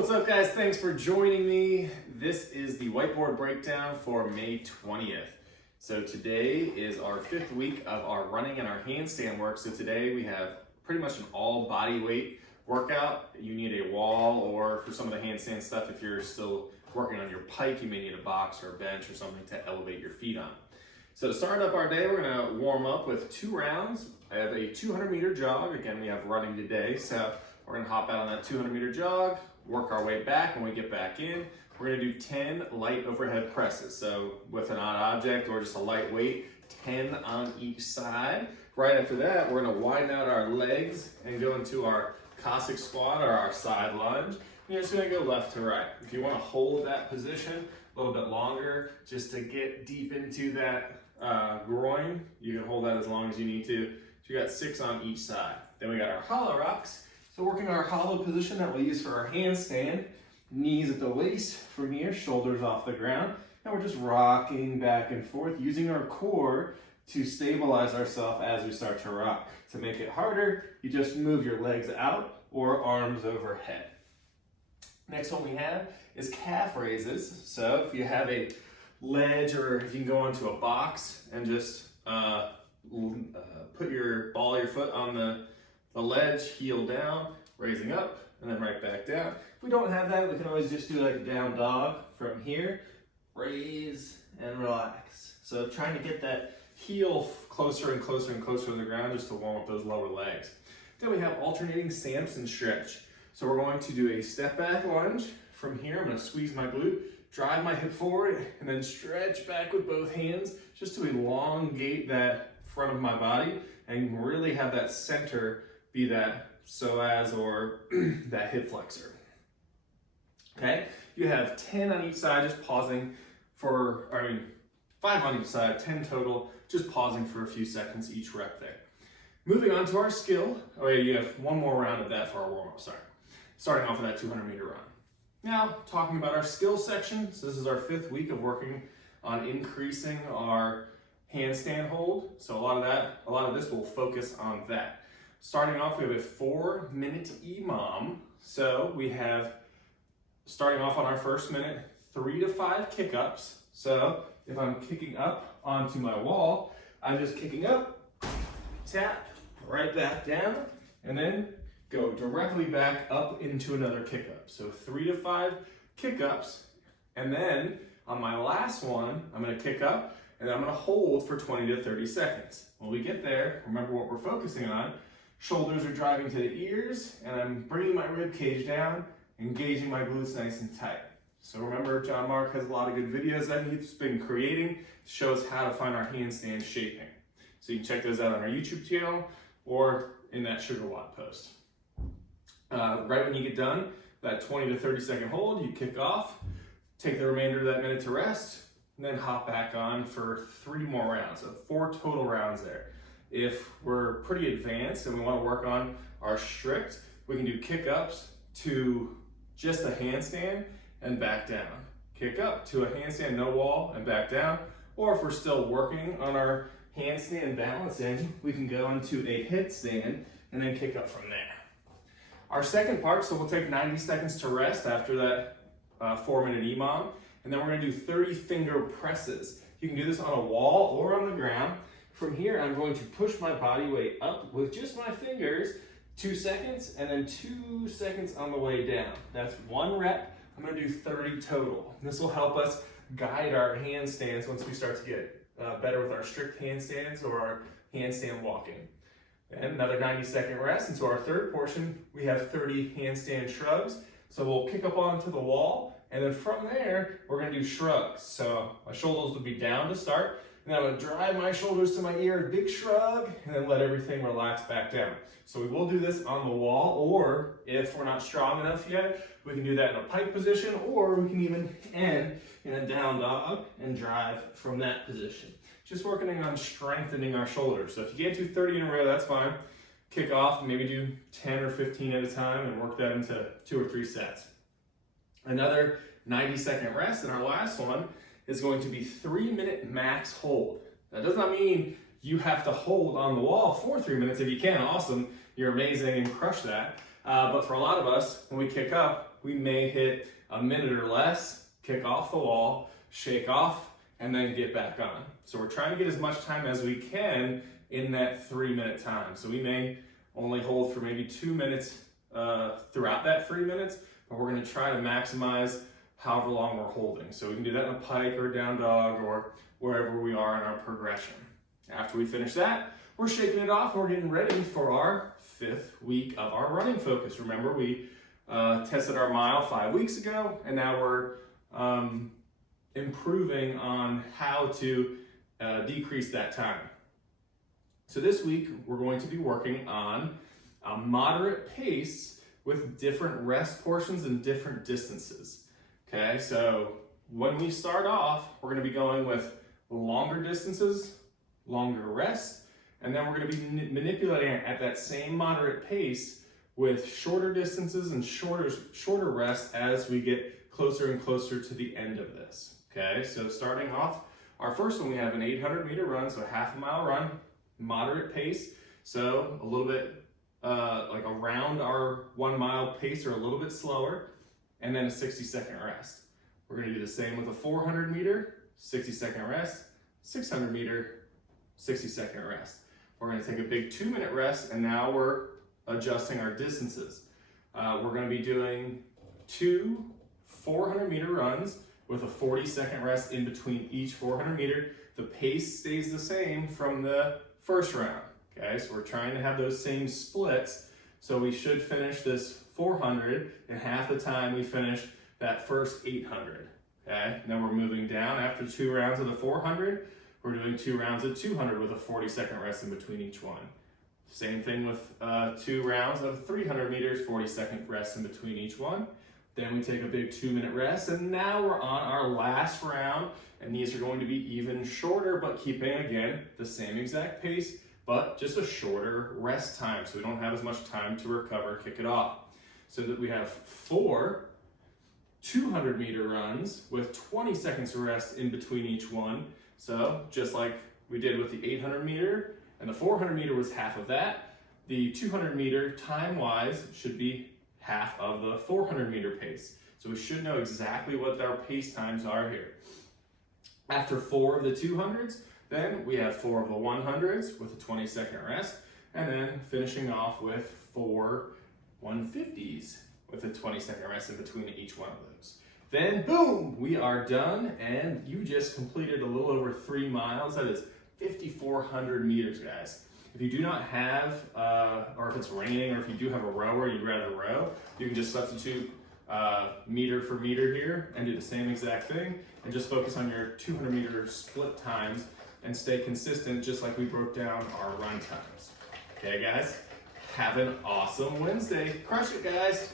What's up, guys? Thanks for joining me. This is the Whiteboard Breakdown for May 20th. So today is our 5th week of our running and our handstand work. So today we have pretty much an all body weight workout. You need a wall, or for some of the handstand stuff, if you're still working on your pike, you may need a box or a bench or something to elevate your feet on. So to start up our day, we're gonna warm up with 2 rounds. I have a 200-meter jog. Again, we have running today, so we're gonna hop out on that 200-meter jog, work our way back. When we get back in, we're gonna do 10 light overhead presses. So with an odd object or just a light weight, 10 on each side. Right after that, we're gonna widen out our legs and go into our Cossack squat or our side lunge. You're just gonna go left to right. If you wanna hold that position a little bit longer, just to get deep into that groin, you can hold that as long as you need to. So you got 6 on each side. Then we got our hollow rocks. So working our hollow position that we'll use for our handstand, knees at the waist from here, shoulders off the ground. And we're just rocking back and forth using our core to stabilize ourselves as we start to rock. To make it harder, you just move your legs out or arms overhead. Next one we have is calf raises. So if you have a ledge, or if you can go onto a box and just put your ball of your foot on the ledge, heel down, raising up, and then right back down. If we don't have that, we can always just do like a down dog from here, raise and relax. So trying to get that heel closer and closer and closer to the ground just to warm up those lower legs. Then we have alternating stamps and stretch. So we're going to do a step back lunge. From here, I'm going to squeeze my glute, drive my hip forward, and then stretch back with both hands just to elongate that front of my body and really have that center be that psoas or that hip flexor. Okay, you have 10 on each side, just pausing for, 5 on each side, 10 total, just pausing for a few seconds each rep there. Moving on to our skill. Oh yeah, you have one more round of that for our warm up, sorry. Starting off with that 200-meter run. Now, talking about our skill section. So this is our 5th week of working on increasing our handstand hold. So a lot of this will focus on that. Starting off, we have a 4-minute EMOM. So we have, starting off on our first minute, 3 to 5 kick-ups. So if I'm kicking up onto my wall, I'm just kicking up, tap, right back down, and then go directly back up into another kick-up. So 3 to 5 kick-ups, and then on my last one, I'm gonna kick up, and then I'm gonna hold for 20 to 30 seconds. When we get there, remember what we're focusing on. Shoulders are driving to the ears, and I'm bringing my rib cage down, engaging my glutes nice and tight. So remember, John Mark has a lot of good videos that he's been creating to show us how to find our handstand shaping. So you can check those out on our YouTube channel or in that Sugar Watt post. Right when you get done, that 20 to 30 second hold, you kick off, take the remainder of that minute to rest, and then hop back on for 3 more rounds. So 4 total rounds there. If we're pretty advanced and we want to work on our strict, we can do kick-ups to just a handstand and back down. Kick up to a handstand, no wall, and back down. Or if we're still working on our handstand balancing, we can go into a headstand and then kick up from there. Our second part, so we'll take 90 seconds to rest after that 4-minute EMOM, and then we're gonna do 30 finger presses. You can do this on a wall or on the ground. From here, I'm going to push my body weight up with just my fingers, 2 seconds, and then 2 seconds on the way down. That's 1 rep. I'm gonna do 30 total. This will help us guide our handstands once we start to get better with our strict handstands or our handstand walking. And another 90-second rest. And so our third portion, we have 30 handstand shrugs. So we'll kick up onto the wall, and then from there, we're gonna do shrugs. So my shoulders will be down to start, and then I'm gonna drive my shoulders to my ear, big shrug, and then let everything relax back down. So we will do this on the wall, or if we're not strong enough yet, we can do that in a pike position, or we can even end in a down dog and drive from that position. Just working on strengthening our shoulders. So if you can't do 30 in a row, that's fine. Kick off and maybe do 10 or 15 at a time and work that into 2 or 3 sets. Another 90-second rest, and our last one is going to be 3-minute max hold. That does not mean you have to hold on the wall for 3 minutes. If you can, awesome, you're amazing and crush that. But for a lot of us, when we kick up, we may hit a minute or less, kick off the wall, shake off, and then get back on. So we're trying to get as much time as we can in that 3-minute time. So we may only hold for maybe 2 minutes throughout that 3 minutes, but we're gonna try to maximize however long we're holding. So we can do that in a pike or a down dog or wherever we are in our progression. After we finish that, we're shaking it off and we're getting ready for our 5th week of our running focus. Remember, we tested our mile 5 weeks ago, and now we're improving on how to decrease that time. So this week, we're going to be working on a moderate pace with different rest portions and different distances. Okay, so when we start off, we're going to be going with longer distances, longer rest, and then we're going to be manipulating it at that same moderate pace with shorter distances and shorter rest as we get closer and closer to the end of this. Okay, so starting off, our first one, we have an 800-meter run, so a half-a-mile run, moderate pace, so a little bit like around our 1 mile pace or a little bit slower, and then a 60-second rest. We're going to do the same with a 400-meter, 60-second rest, 600-meter, 60-second rest. We're going to take a big 2-minute rest, and now we're adjusting our distances. We're going to be doing 2 400-meter runs with a 40-second rest in between each 400-meter. The pace stays the same from the first round. Okay, so we're trying to have those same splits, so we should finish this 400 in half the time we finished that first 800. Okay, then we're moving down after 2 rounds of the 400. We're doing 2 rounds of 200 with a 40-second rest in between each one. Same thing with 2 rounds of 300 meters, 40-second rest in between each one. Then we take a big 2-minute rest, and now we're on our last round, and these are going to be even shorter, but keeping, again, the same exact pace, but just a shorter rest time, so we don't have as much time to recover, kick it off. So that we have 4 200-meter runs with 20 seconds of rest in between each one. So just like we did with the 800-meter, and the 400-meter was half of that, the 200-meter time-wise should be half of the 400-meter pace. So we should know exactly what our pace times are here. After 4 of the 200s, then we have 4 of the 100s with a 20-second rest, and then finishing off with 4 150s with a 20-second rest in between each one of those. Then boom, we are done, and you just completed a little over 3 miles. That is 5,400 meters, guys. If you do not have, or if it's raining, or if you do have a rower, you'd rather row, you can just substitute meter for meter here and do the same exact thing, and just focus on your 200-meter split times and stay consistent, just like we broke down our run times. Okay, guys? Have an awesome Wednesday. Crush it, guys.